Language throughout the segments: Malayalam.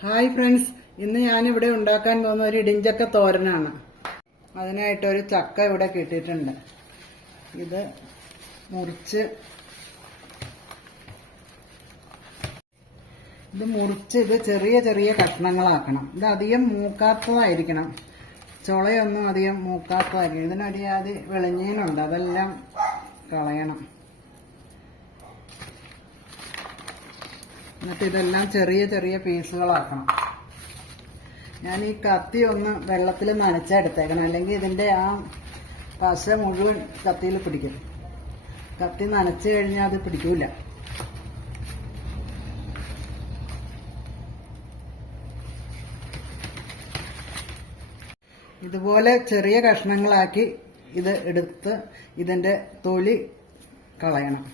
ഹായ് ഫ്രണ്ട്സ്, ഇന്ന് ഞാനിവിടെ ഉണ്ടാക്കാൻ പോകുന്ന ഒരു ഇടിഞ്ചക്ക തോരനാണ്. അതിനായിട്ടൊരു ചക്ക ഇവിടെ കിട്ടിയിട്ടുണ്ട്. ഇത് മുറിച്ച് ഇത് ചെറിയ ചെറിയ കഷ്ണങ്ങളാക്കണം. ഇത് അധികം മൂക്കാത്തതായിരിക്കണം, ചുളയൊന്നും അധികം മൂക്കാത്തതായിരിക്കണം. ഇതിനൊരിയാതി വെളിഞ്ഞീനുണ്ട്, അതെല്ലാം കളയണം. എന്നിട്ട് ഇതെല്ലാം ചെറിയ ചെറിയ പീസുകളാക്കണം. ഞാൻ ഈ കത്തി ഒന്ന് വെള്ളത്തിൽ നനച്ചെടുത്തേക്കണം, അല്ലെങ്കിൽ ഇതിൻ്റെ ആ പശ മുഴുവൻ കത്തിയിൽ പിടിക്കും. കത്തി നനച്ച് കഴിഞ്ഞാൽ അത് പിടിക്കൂല. ഇതുപോലെ ചെറിയ കഷ്ണങ്ങളാക്കി ഇത് എടുത്ത് ഇതിൻ്റെ തൊലി കളയണം.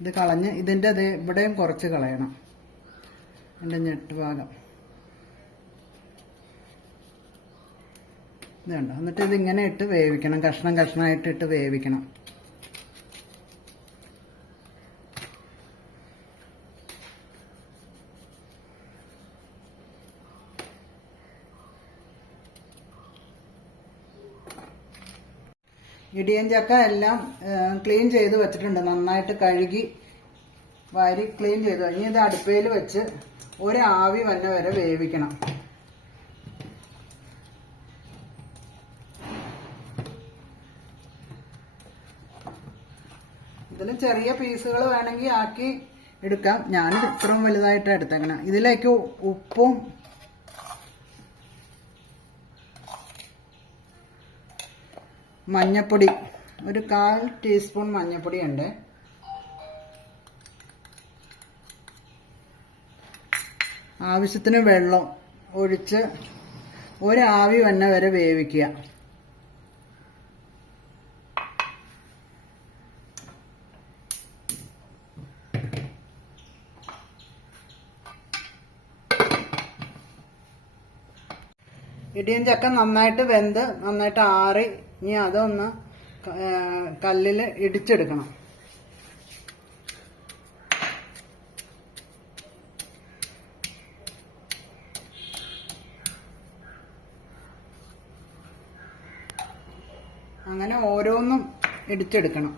ഇത് കളഞ്ഞ് ഇതിൻ്റെ ഇവിടെയും കുറച്ച് കളയണം, എൻ്റെ ഞെട്ടുഭാഗം. ഇതുണ്ട്. എന്നിട്ട് ഇതിങ്ങനെ ഇട്ട് വേവിക്കണം, കഷ്ണം കഷ്ണമായിട്ട് ഇട്ട് വേവിക്കണം. ഇടിയൻ ചക്ക എല്ലാം ക്ലീൻ ചെയ്ത് വെച്ചിട്ടുണ്ട്, നന്നായിട്ട് കഴുകി വാരി ക്ലീൻ ചെയ്തു. ഇനി ഇത് അടുപ്പയിൽ വെച്ച് ഒരാവി വന്ന വരെ വേവിക്കണം. ഇതിന് ചെറിയ പീസുകൾ വേണമെങ്കിൽ ആക്കി എടുക്കാം. ഞാനിത് ഇത്രയും വലുതായിട്ട് എടുത്തേക്കണം. ഇതിലേക്ക് ഉപ്പും മഞ്ഞപ്പൊടി, ഒരു 1/4 ടീസ്പൂൺ മഞ്ഞപ്പൊടി ഉണ്ട്. ആവശ്യത്തിന് വെള്ളം ഒഴിച്ച് ഒരാവി വന്ന വരെ വേവിക്കുക. ഇടിയൻ ചക്ക നന്നായിട്ട് വെന്ത് നന്നായിട്ട് ആറി, ഇനി അതൊന്ന് കല്ലിൽ ഇടിച്ചെടുക്കണം. അങ്ങനെ ഓരോന്നും ഇടിച്ചെടുക്കണം.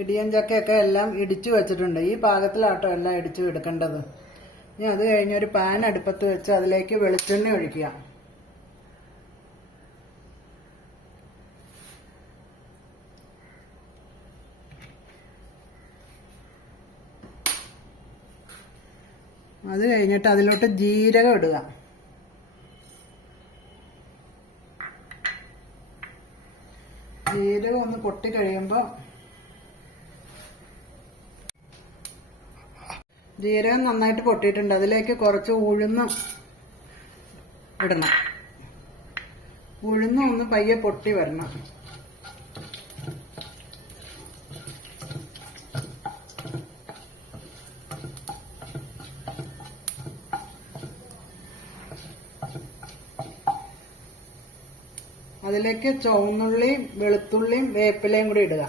ഇടിയൻ ചക്കയൊക്കെ എല്ലാം ഇടിച്ചു വെച്ചിട്ടുണ്ട്. ഈ പാകത്തിലാട്ടോ എല്ലാം ഇടിച്ചു എടുക്കേണ്ടത്. ഇനി അത് കഴിഞ്ഞ് ഒരു പാൻ അടുപ്പത്ത് വെച്ച് അതിലേക്ക് വെളിച്ചെണ്ണ ഒഴിക്കുക. അത് കഴിഞ്ഞിട്ട് അതിലോട്ട് ജീരകം ഇടുക. ജീരകം ഒന്ന് പൊട്ടി കഴിയുമ്പോൾ ജീരകം നന്നായിട്ട് പൊട്ടിയിട്ടുണ്ട്. അതിലേക്ക് കുറച്ച് ഉഴുന്ന് ഇടണം. ഉഴുന്ന് ഒന്ന് പയ്യെ പൊട്ടി വരണം. അതിലേക്ക് ചുവന്നുള്ളിയും വെളുത്തുള്ളിയും വേപ്പിലയും കൂടി ഇടുക.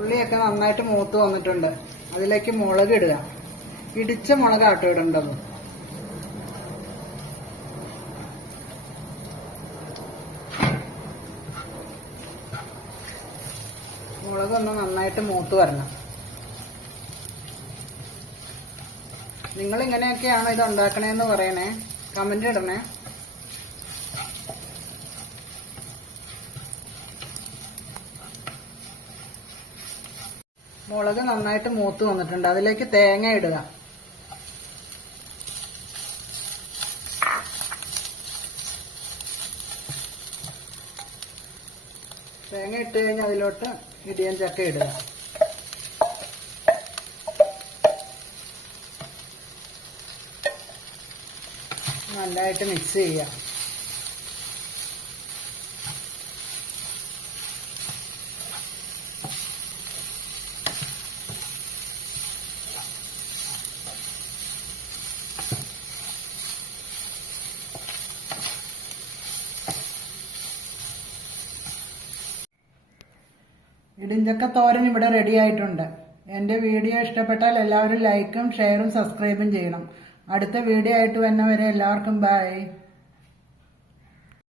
ഉള്ളിയൊക്കെ നന്നായിട്ട് മൂത്ത് വന്നിട്ടുണ്ട്. അതിലേക്ക് മുളക് ഇടുക. ഇടിച്ച മുളകാട്ടോ ഇടേണ്ടത്. മുളകൊന്ന് നന്നായിട്ട് മൂത്ത് വരണം. നിങ്ങളിങ്ങനെയൊക്കെയാണോ ഇത് ഉണ്ടാക്കണേന്ന് പറയണേ, കമന്റ് ഇടണേ. മുളക് നന്നായിട്ട് മൂത്ത് വന്നിട്ടുണ്ട്. അതിലേക്ക് തേങ്ങ ഇടുക. തേങ്ങ ഇട്ട് കഴിഞ്ഞ് അതിലോട്ട് ഇടിയൻ ചക്ക ഇടുക. നല്ലതായിട്ട് മിക്സ് ചെയ്യാം. ഇടിഞ്ചക്ക തോരൻ ഇവിടെ റെഡി ആയിട്ടുണ്ട്. എൻ്റെ വീഡിയോ ഇഷ്ടപ്പെട്ടാൽ എല്ലാവരും ലൈക്കും ഷെയറും സബ്സ്ക്രൈബും ചെയ്യണം. അടുത്ത വീഡിയോ ആയിട്ട് വരുന്നവരെ എല്ലാവർക്കും ബൈ.